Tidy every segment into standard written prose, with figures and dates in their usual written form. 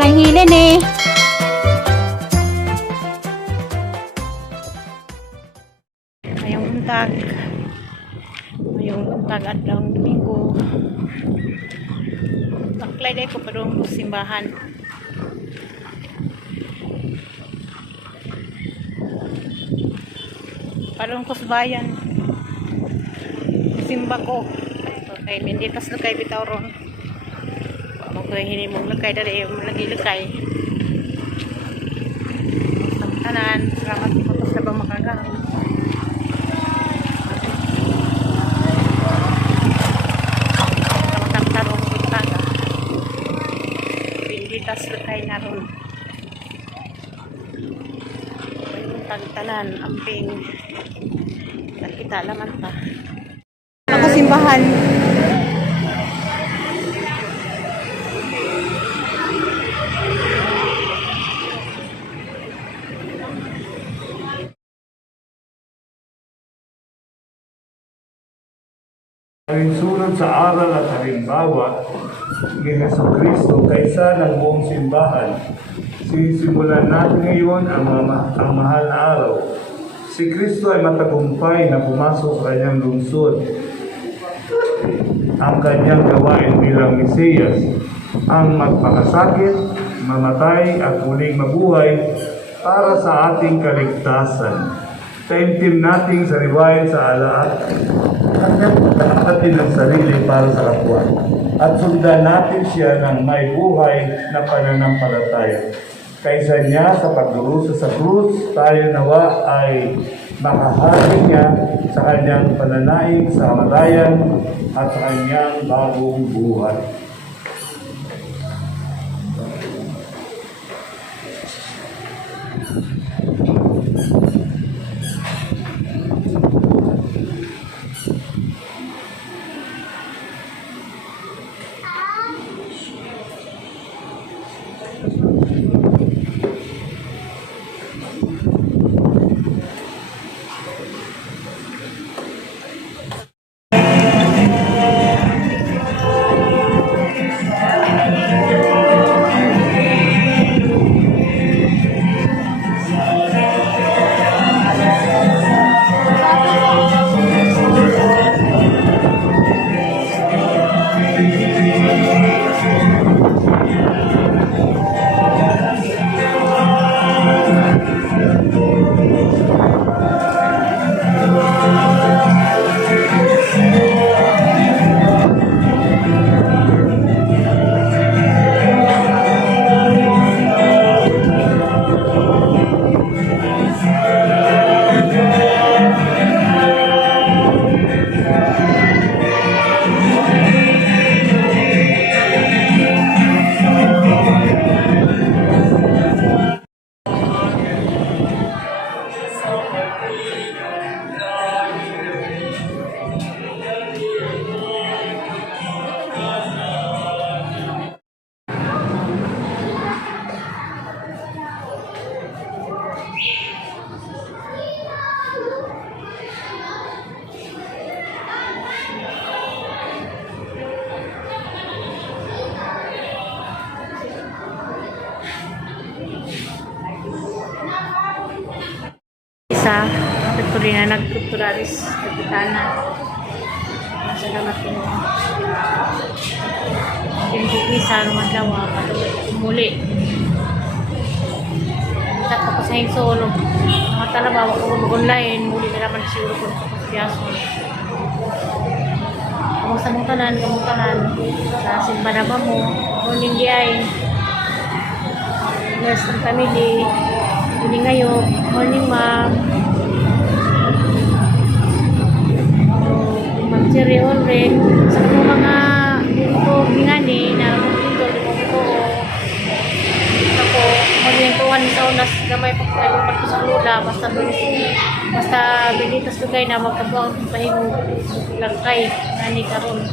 lang hilin eh. Ngayong untag. Ngayong untag at lang Domingo. Baklay day ko pa doon simbahan. Parang ko sa bayan. Simba ko. Okay, minditas na kay bitaw ron. Ako kay hinimong lakay dali lagi lakay. Tanan, salamat po sa bang makagang. Tarong buntaga. Minditas lakay na ron. Tanan, amping. Kita laman pa. Ako simbahan. Alinsunod sa aral at halimbawa ni Jesucristo kaysa ng buong simbahan, sinisimulan natin ngayon ang mahal na araw. Si Kristo ay matagumpay na pumasok sa kanyang lungsod. Ang kanyang gawain bilang Mesiyas, ang magpakasakit, mamatay at muling mabuhay para sa ating kaligtasan. Taimtim nating sariwain sa alaat natin ang sarili para sa kapwa. At sundan natin siya ng may buhay na pananampalataya. Kaysa niya sa pagdurusa sa krus, tayo nawa ay makahari niya sa kanyang pananaig sa kamatayan at sa kanyang bagong buhay. Isa, patuloy na nagtuturalis kapitana. Salamat po. Yung isa, rumadlawa, patuloy umuli. Takot ko sa solo. Mga talabawa ko mag-online, muli na naman siguro ko sa piyason. Kamusta mong tanan, sa simba na ba mo, morning di ay. Nurse ng family. Ini ngayon, morning ma'am. Mag-serion rin. Sa mga dito, bingani, na dito, dito, ako, morning tuwan sa unas, gamay pagkalupan ko sa lula, basta binitas lugay na magkabuang pahingo langkay, nani karon.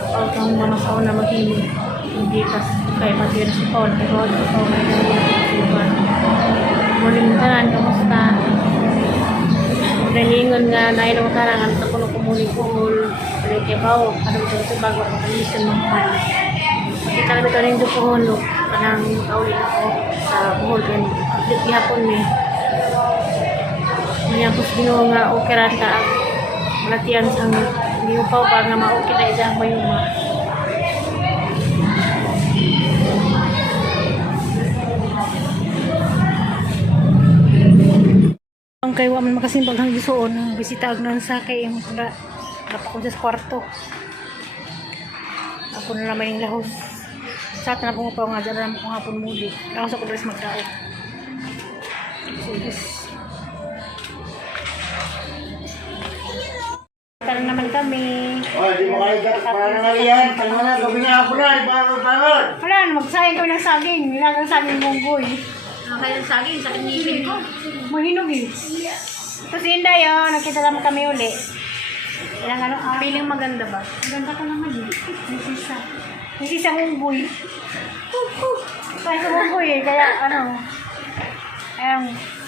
Pag ang mga sa una maghingo, binitas lugay, matiras ko, pero ako, morning tanan, kamusta? Nalingon nga na ilong tanan, ako nung kumuling-kumul, palike bawo, parang ito bago ako kalisan mga pan. Kita kami ito rin doon puhulo. Kanang kauli ako sa buhol kan. Di hapon mi. Mayapos ginawa nga okay rata. Malatian sang hindi pa pa nga ma-okay na isang mayuma. Ang kay wa man makasimbag hang gisuon ang bisita agnon sa kay yung dapat ko sa kwarto. Ako na naman yung lahos. Sa atin na pumapaw nga dyan naman kung hapon muli. Lahos ako dress magkaot. So yes. Tara naman kami. Oh, di mo kayo para nangalihan. Tama na, gabi nga ako na. Pangod. Wala na, magsayang kami ng saging. Nilagang saging munggoy. Kaya saging, sakit ngipin ko. Mahinog eh. Tapos Inday, oh, nakita naman kami uli. Ilang ano, Feeling maganda ba? Maganda ka naman eh. May sisa. May sisa munggoy. Kaya sa munggoy eh. Kaya ano,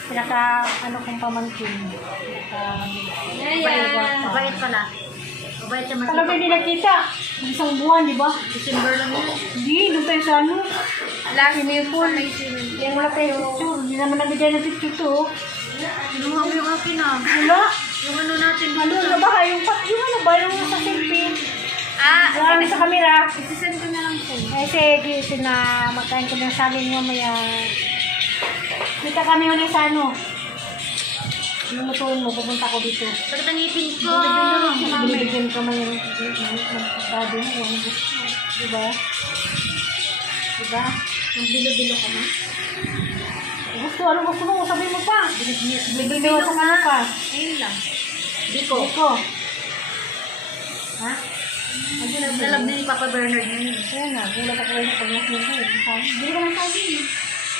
pinaka ano kong pamangkin. Mabait pala. Mabait siya Talaga masipag. hindi nakita. Isang buwan, di ba? December lang yun. Hindi, doon tayo sa ano. Last April. Yan wala tayo picture. Hindi naman nabigay ng picture to. Kinuha mo yung akin ah. Wala. Yung ano natin Ano dito. na ba? Yung ano ba? Yung sa selfie. Ah, Wala sa camera. isisend ko na lang po. Sige, magkain ko ng saging mamaya. Kita kami ulit sa ano. Yung mutuin mo, pupunta ko dito. Sakit ang ngipin ko. Binibigyan ka man yung sabi mo. Diba? Diba? Ang bilo-bilo ka na. Ano gusto mo? Sabi mo pa. Bibigyan mo sa ano pa. Ayun lang. Biko. Iko. Ha? Nalab na ni Papa Bernard ngayon. Kaya nga, gulat ako rin pag mas nito. Bili ka ng saging.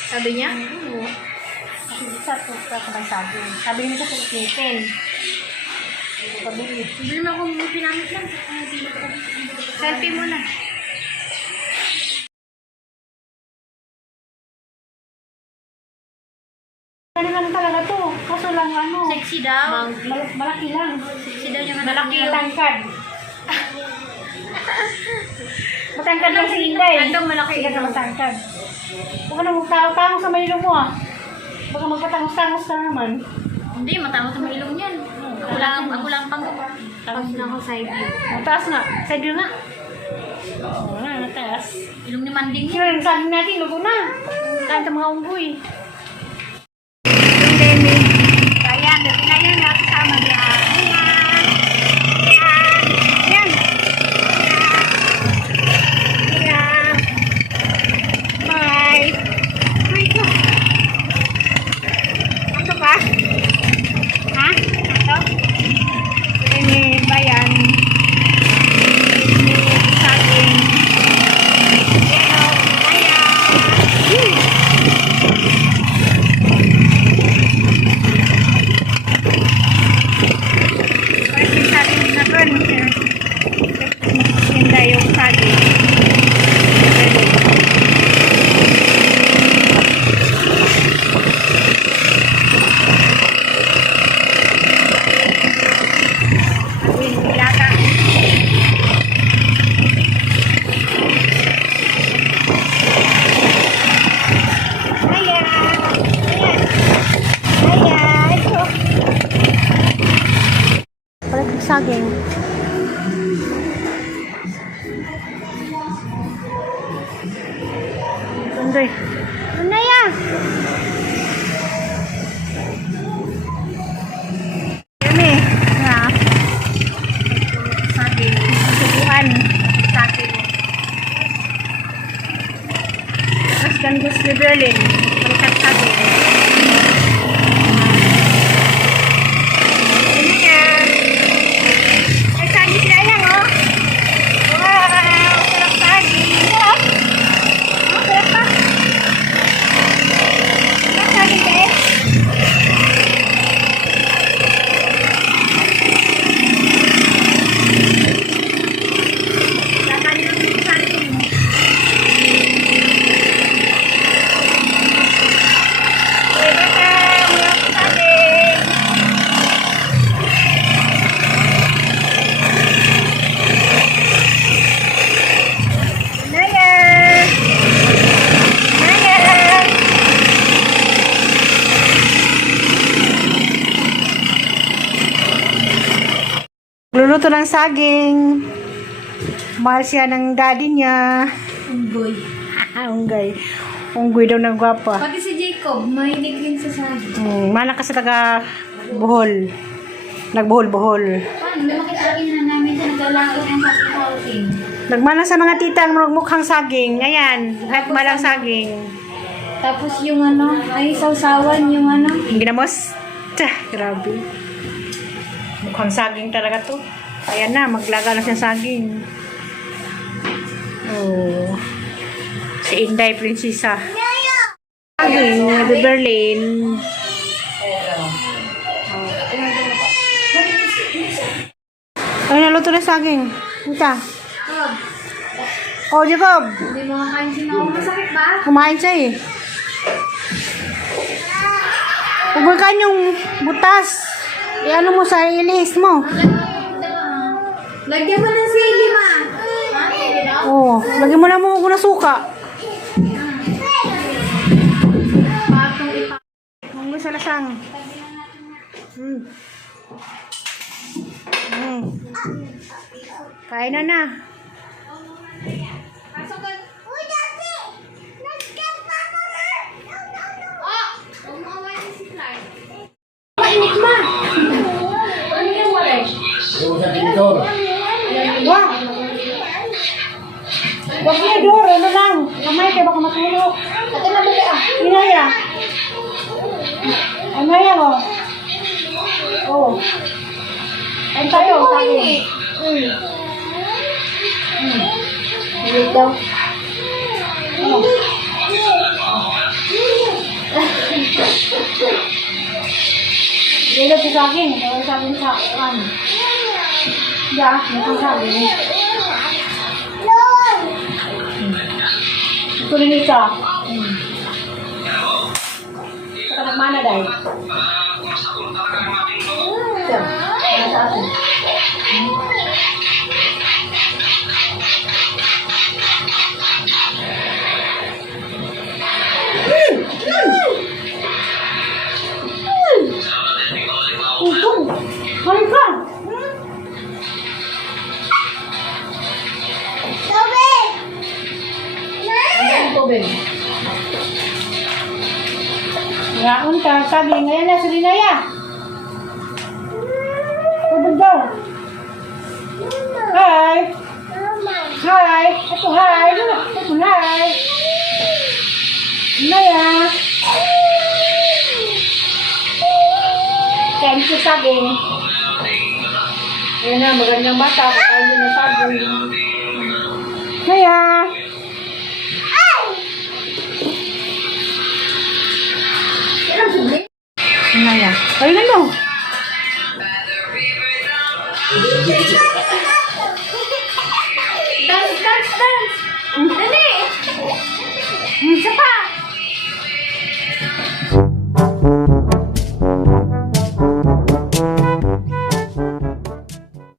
Sabi niya? Oo. Kasi isa to, kakabay saging. Sabi nito sa ikitin. Pabili. Bili mo akong pinamit lang. Selfie mo na. Ano lang talaga to? Kaso lang ano. Sexy daw. Malaki lang. Sexy daw yung Malaki yung matangkad. Matangkad lang si Inday. Andong malaki Hindi ka ito. matangkad. Huwag ka na magtangos sa malilong mo ah. Baka magpatangos-tangos ka naman. Hindi, matangos ang ilong niyan. Ako lang pang tapos na ako side view. Mataas nga. Side view nga. Oo na, mataas. Ilong ni Manding Sino niya. yung saging natin? Lugo na. Kain sa mga unggoy. Ayan, ngayon na kasama niya. Yan. Yan. Bye. Ay, ito. Ano ba? Ha? Ito? Ini bayan. Ini saging. Yan o, bayan. Parang yung saging na doon. Hindi yung saging. Yata. Ayan. Ayan. Ayan. Parang saging. Andoy. Ano yan? Kami. Na. Saging. Subuan. Saging. Tapos gangus ni Berlin. Balikat saging. Ini yan. Ay, saging sila yan, oh. Wow, sarap saging. Sarap. Oh, sarap pa. Sarap saging, guys. Kakanin lang yung saging. Nagluluto ng saging. Mahal siya ng daddy niya. Unggoy. Unggay. Unggoy daw ng gwapa. Pati si Jacob, mahilig din sa saging. Mana kasi taga Bohol. Nagbohol-bohol. Paano? May makita na namin siya naglalakot ng saging. Nagmana sa mga titang mukhang saging. Ayan, kahit malang saging. Tapos yung ano, ay sausawan yung ano. Ang ginamos. Tah, grabe. Mukhang saging talaga to. Ayan na, maglaga na siya saging. Oh. Si Inday, prinsesa. Saging, the Berlin. Ay, naluto na saging. Ika. Oh, Jacob. Hindi mo makain si Mama. Masakit ba? Kumain siya eh. Pagulkan yung butas. Ano mo sa ilis mo. Lagyan mo ng sili, Ma. Oh, lagyan mo na mo na suka. Munggo sa lasang. Kain na na. Mainit, Ma. Ano yung walay? Wah! Wag niya door, ano lang. Kamay kayo baka matulog. Ate na bali ah. Inaya. Inaya ko. Oh. Kain tayo, tayo. Wait daw. Oh. Dito sa akin, dito sa akin sa kan. Ya, dito sa akin. Ito rin isa. Saka nagmana dahil. Ito, nasa atin. Halika! Tubig! Ngaon ka, sabi, ngayon na, Sulinaya. Tubig daw. Hi! Hi! Ito, hi! Ito, hi! Naya! Thank you, saging. Ayan na, magandang bata. Kakain din na saging. Naya! Naya. Kayo mo. Dance, dance, dance. Dali. Isa pa.